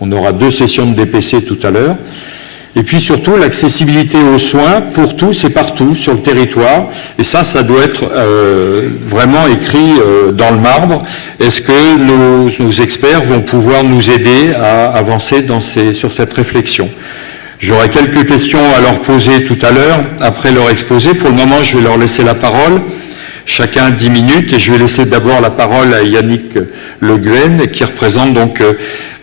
On aura 2 sessions de DPC tout à l'heure. Et puis surtout, l'accessibilité aux soins pour tous et partout sur le territoire. Et ça doit être vraiment écrit dans le marbre. Est-ce que nos experts vont pouvoir nous aider à avancer sur cette réflexion? J'aurai quelques questions à leur poser tout à l'heure, après leur exposé. Pour le moment, je vais leur laisser la parole. Chacun 10 minutes, et je vais laisser d'abord la parole à Yannick Le Guen, qui représente donc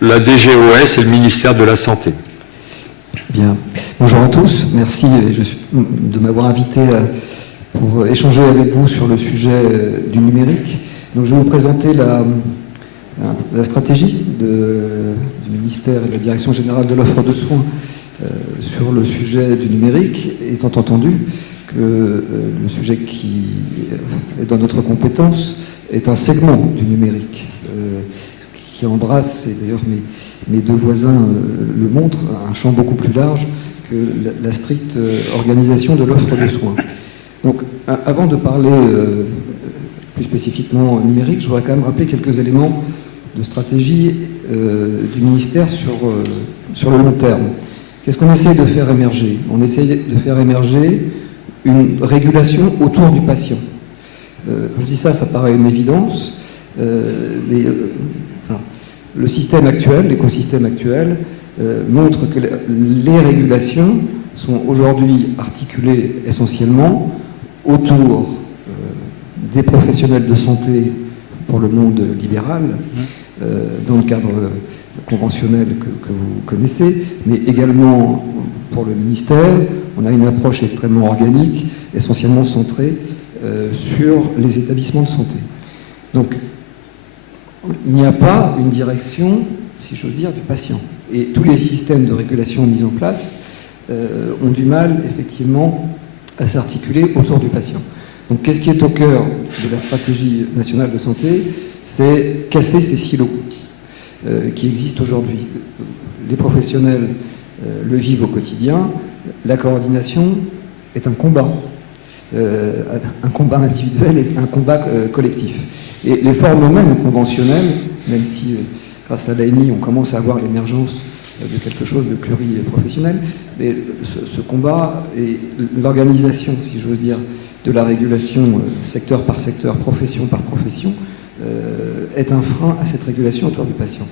la DGOS et le ministère de la Santé. Bien. Bonjour à tous. Merci de m'avoir invité pour échanger avec vous sur le sujet du numérique. Donc, je vais vous présenter la stratégie du ministère et de la Direction générale de l'offre de soins sur le sujet du numérique, étant entendu que le sujet qui est dans notre compétence est un segment du numérique qui embrasse, et d'ailleurs mes 2 voisins le montrent, un champ beaucoup plus large que la stricte organisation de l'offre de soins. Donc, avant de parler plus spécifiquement numérique, je voudrais quand même rappeler quelques éléments de stratégie du ministère sur le long terme. Qu'est-ce qu'on essaie de faire émerger? On essaie de faire émerger une régulation autour du patient. Je dis ça paraît une évidence, mais le système actuel, l'écosystème actuel, montre que les régulations sont aujourd'hui articulées essentiellement autour des professionnels de santé pour le monde libéral, dans le cadre conventionnel que vous connaissez, mais également pour le ministère. On a une approche extrêmement organique, essentiellement centrée sur les établissements de santé. Donc, il n'y a pas une direction, si j'ose dire, du patient. Et tous les systèmes de régulation mis en place ont du mal, effectivement, à s'articuler autour du patient. Donc, qu'est-ce qui est au cœur de la stratégie nationale de santé? C'est casser ces silos qui existent aujourd'hui. Les professionnels le vivent au quotidien. La coordination est un combat individuel et un combat collectif. Et les formes même conventionnelles, même si grâce à l'ANI on commence à avoir l'émergence de quelque chose de pluriprofessionnel, mais ce combat et l'organisation, si j'ose dire, de la régulation secteur par secteur, profession par profession, est un frein à cette régulation autour du patient.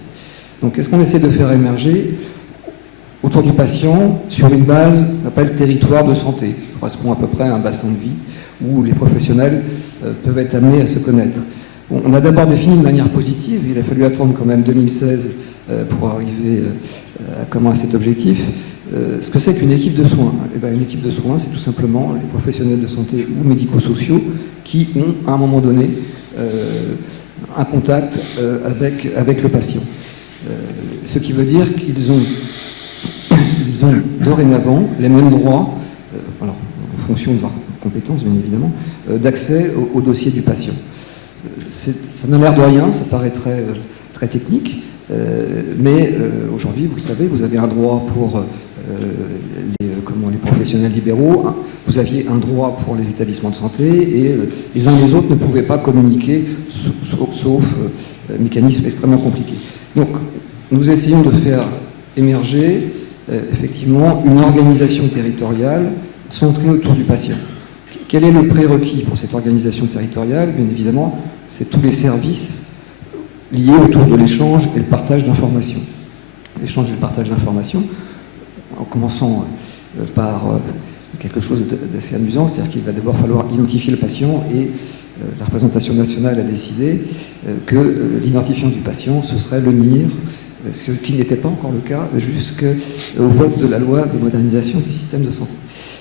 Donc, qu'est-ce qu'on essaie de faire émerger autour du patient sur une base qu'on appelle territoire de santé, qui correspond à peu près à un bassin de vie où les professionnels peuvent être amenés à se connaître. Bon, on a d'abord défini de manière positive, il a fallu attendre quand même 2016 pour arriver à cet objectif. Ce que c'est qu'une équipe de soins? Eh bien, une équipe de soins, c'est tout simplement les professionnels de santé ou médico-sociaux qui ont, à un moment donné, un contact avec le patient. Ce qui veut dire qu'ils ont dorénavant les mêmes droits, alors, en fonction de leurs compétences, bien évidemment, d'accès au dossier du patient. Ça n'a l'air de rien, ça paraît très technique, mais aujourd'hui, vous le savez, vous avez un droit pour les professionnels libéraux, vous aviez un droit pour les établissements de santé, et les uns et les autres ne pouvaient pas communiquer, sauf mécanisme extrêmement compliqué. Donc, nous essayons de faire émerger effectivement une organisation territoriale centrée autour du patient. Quel est le prérequis pour cette organisation territoriale? Bien évidemment, c'est tous les services liés autour de l'échange et le partage d'informations. L'échange et le partage d'informations, en commençant par quelque chose d'assez amusant, c'est-à-dire qu'il va d'abord falloir identifier le patient, et la représentation nationale a décidé que l'identifiant du patient, ce serait le NIR, ce qui n'était pas encore le cas jusqu'au vote de la loi de modernisation du système de santé.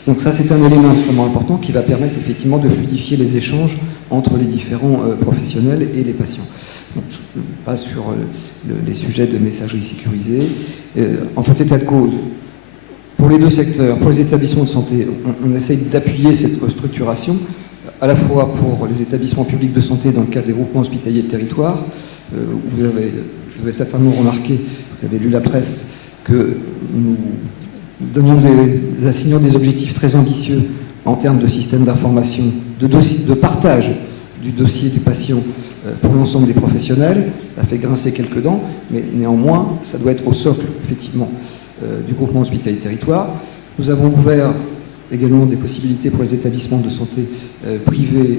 Donc ça, c'est un élément extrêmement important qui va permettre effectivement de fluidifier les échanges entre les différents professionnels et les patients. Donc, je passe sur les sujets de messagerie sécurisée. En tout état de cause, pour les 2 secteurs, pour les établissements de santé, on essaye d'appuyer cette structuration, à la fois pour les établissements publics de santé dans le cadre des groupements hospitaliers de territoire. Vous avez certainement remarqué, vous avez lu la presse, que nous assignions des objectifs très ambitieux en termes de système d'information, de partage du dossier du patient pour l'ensemble des professionnels. Ça fait grincer quelques dents, mais néanmoins, ça doit être au socle, effectivement, du groupement hospitalier territoire. Nous avons ouvert également des possibilités pour les établissements de santé privés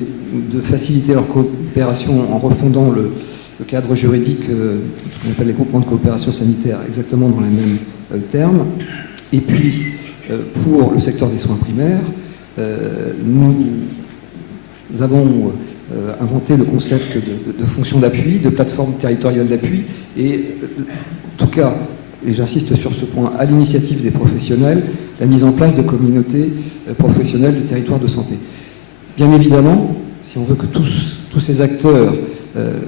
de faciliter leur coopération en refondant le cadre juridique, ce qu'on appelle les groupements de coopération sanitaire, exactement dans les mêmes termes. Et puis, pour le secteur des soins primaires, nous avons inventé le concept de fonction d'appui, de plateforme territoriale d'appui, et en tout cas, et j'insiste sur ce point, à l'initiative des professionnels, la mise en place de communautés professionnelles du territoire de santé. Bien évidemment, si on veut que tous ces acteurs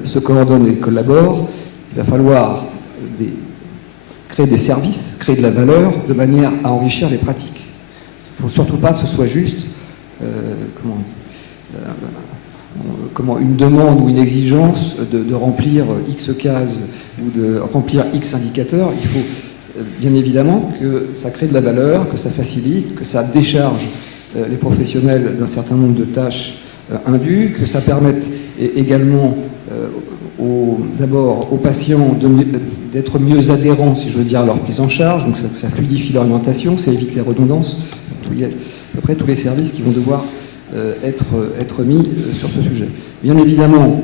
se coordonnent et collaborent, il va falloir créer des services, créer de la valeur, de manière à enrichir les pratiques. Il ne faut surtout pas que ce soit juste une demande ou une exigence de remplir X cases ou de remplir X indicateurs. Il faut bien évidemment que ça crée de la valeur, que ça facilite, que ça décharge les professionnels d'un certain nombre de tâches indues, que ça permette également d'abord aux patients d'être mieux adhérents, si je veux dire, à leur prise en charge. Donc ça fluidifie l'orientation, ça évite les redondances. Il y a à peu près tous les services qui vont devoir être mis sur ce sujet. Bien évidemment,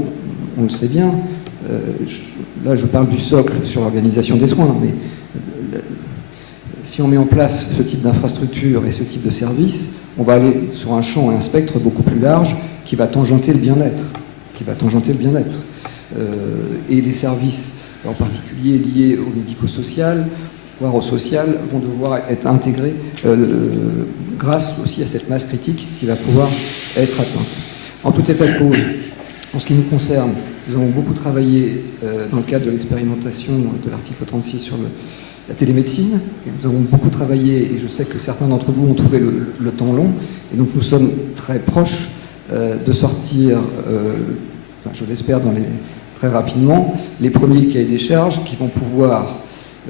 on le sait bien, là je parle du socle sur l'organisation des soins, mais si on met en place ce type d'infrastructure et ce type de service, on va aller sur un champ et un spectre beaucoup plus large qui va tangenter le bien-être. Et les services, en particulier liés au médico-social, voire au social, vont devoir être intégrés grâce aussi à cette masse critique qui va pouvoir être atteinte. En tout état de cause, en ce qui nous concerne, nous avons beaucoup travaillé dans le cadre de l'expérimentation de l'article 36 sur la télémédecine. Et nous avons beaucoup travaillé, et je sais que certains d'entre vous ont trouvé le temps long, et donc nous sommes très proches de sortir, je l'espère très rapidement, les premiers cahiers des charges qui vont pouvoir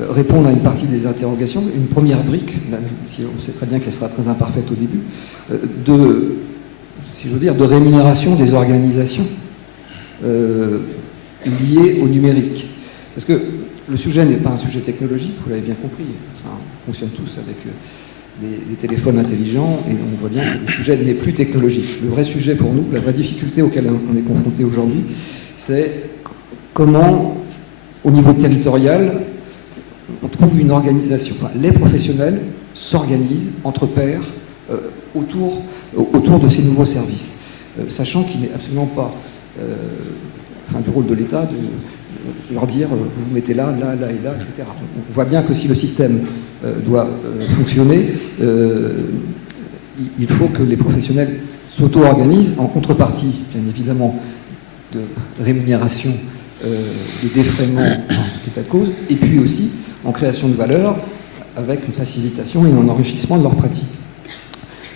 répondre à une partie des interrogations, une première brique, même si on sait très bien qu'elle sera très imparfaite au début, de rémunération des organisations liées au numérique. Parce que le sujet n'est pas un sujet technologique, vous l'avez bien compris. Enfin, on fonctionne tous avec des téléphones intelligents et on voit bien que le sujet n'est plus technologique. Le vrai sujet pour nous, la vraie difficulté auquel on est confronté aujourd'hui, c'est comment, au niveau territorial, on trouve une organisation. Enfin, les professionnels s'organisent entre pairs autour de ces nouveaux services, sachant qu'il n'est absolument pas du rôle de l'État de leur dire vous vous mettez là, là, là et là, etc. On voit bien que si le système doit fonctionner, il faut que les professionnels s'auto-organisent en contrepartie, bien évidemment, de rémunération, de défraiement en état de cause, et puis aussi en création de valeur avec une facilitation et un enrichissement de leurs pratiques.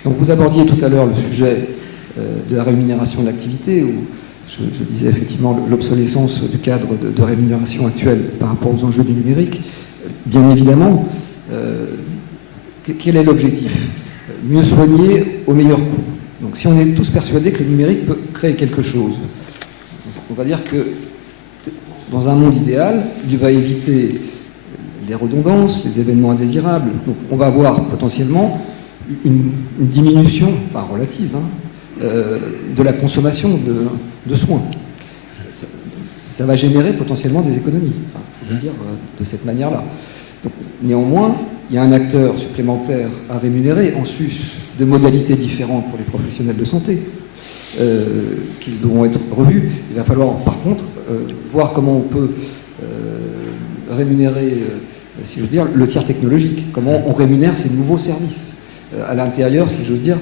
Donc vous abordiez tout à l'heure le sujet de la rémunération de l'activité, où je disais effectivement l'obsolescence du cadre de rémunération actuel par rapport aux enjeux du numérique. Bien évidemment, quel est l'objectif? Mieux soigner au meilleur coût. Donc si on est tous persuadés que le numérique peut créer quelque chose, on va dire que dans un monde idéal, il va éviter les redondances, les événements indésirables. Donc on va avoir potentiellement une diminution, enfin relative, de la consommation de soins. Ça va générer potentiellement des économies, on peut dire de cette manière-là. Néanmoins, il y a un acteur supplémentaire à rémunérer en sus de modalités différentes pour les professionnels de santé qui devront être revus. Il va falloir par contre voir comment on peut rémunérer, si j'ose dire, le tiers technologique, comment on rémunère ces nouveaux services à l'intérieur, si j'ose dire,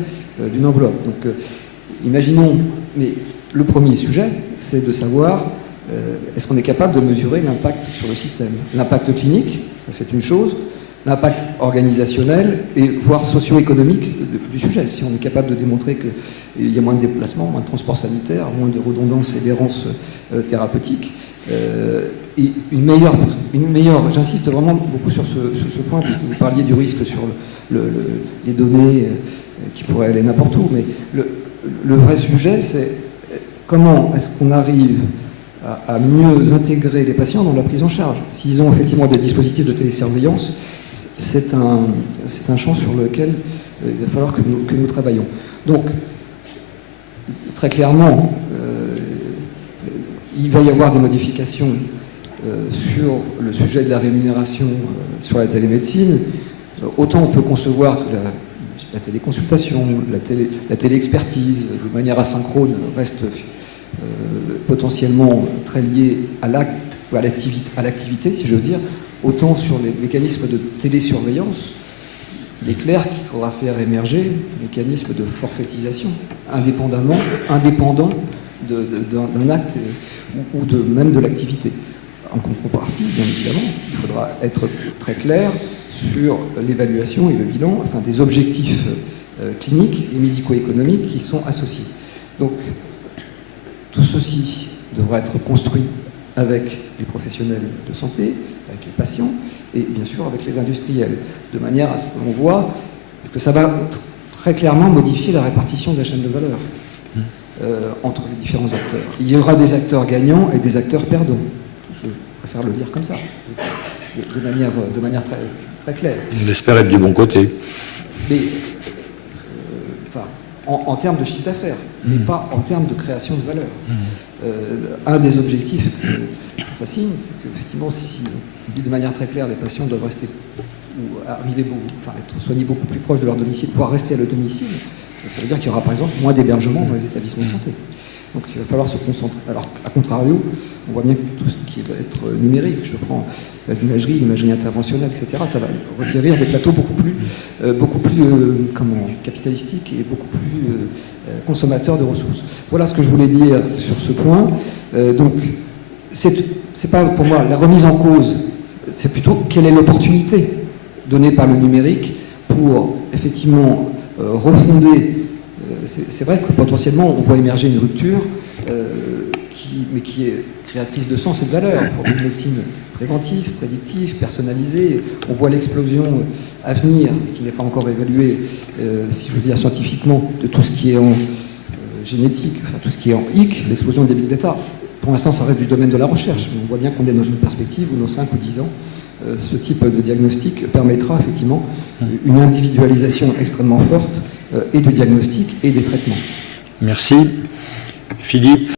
d'une enveloppe. Donc imaginons, mais le premier sujet, c'est de savoir est-ce qu'on est capable de mesurer l'impact sur le système. L'impact clinique, ça c'est une chose, l'impact organisationnel et voire socio-économique du sujet. Si on est capable de démontrer qu'il y a moins de déplacements, moins de transports sanitaires, moins de redondance et d'errance thérapeutique, et une meilleure, j'insiste vraiment beaucoup sur ce point, puisque vous parliez du risque sur les données qui pourraient aller n'importe où, mais le vrai sujet, c'est comment est-ce qu'on arrive à mieux intégrer les patients dans la prise en charge. S'ils ont effectivement des dispositifs de télésurveillance, c'est un champ sur lequel il va falloir que nous travaillions. Donc, très clairement, il va y avoir des modifications sur le sujet de la rémunération sur la télémédecine. Autant on peut concevoir que la téléconsultation, la téléexpertise, de manière asynchrone, reste potentiellement très liée à l'acte ou à l'activité, si je veux dire, autant sur les mécanismes de télésurveillance, il est clair qu'il faudra faire émerger des mécanismes de forfaitisation, indépendant d'un acte ou même de l'activité. En contrepartie, bien évidemment, il faudra être très clair sur l'évaluation et le bilan, enfin des objectifs cliniques et médico-économiques qui sont associés. Donc, tout ceci devra être construit avec les professionnels de santé, avec les patients et bien sûr avec les industriels, de manière à ce que l'on voit, parce que ça va très clairement modifier la répartition de la chaîne de valeur entre les différents acteurs. Il y aura des acteurs gagnants et des acteurs perdants. Je préfère le dire comme ça, de manière très, très claire. On espère être du bon côté. Mais, en termes de chiffre d'affaires, mais pas en termes de création de valeur. Un des objectifs qu'on s'assigne, c'est qu'effectivement, si on dit de manière très claire, les patients doivent rester ou arriver être soignés beaucoup plus proche de leur domicile, pouvoir rester à leur domicile, ça veut dire qu'il y aura par exemple moins d'hébergement dans les établissements de santé. Donc il va falloir se concentrer. Alors, à contrario, on voit bien que tout ce qui va être numérique, je prends l'imagerie interventionnelle, etc., ça va requérir des plateaux beaucoup plus capitalistiques et beaucoup plus consommateurs de ressources. Voilà ce que je voulais dire sur ce point. Donc, c'est pas pour moi la remise en cause, c'est plutôt quelle est l'opportunité donnée par le numérique pour effectivement refonder. C'est vrai que potentiellement on voit émerger une rupture qui est créatrice de sens et de valeur pour une médecine préventive, prédictive, personnalisée. On voit l'explosion à venir, qui n'est pas encore évaluée, si je veux dire scientifiquement, de tout ce qui est en génétique, enfin tout ce qui est en HIC, l'explosion des big data. Pour l'instant, ça reste du domaine de la recherche, mais on voit bien qu'on est dans une perspective où dans 5 ou 10 ans, ce type de diagnostic permettra effectivement une individualisation extrêmement forte et du diagnostic et des traitements. Merci. Philippe.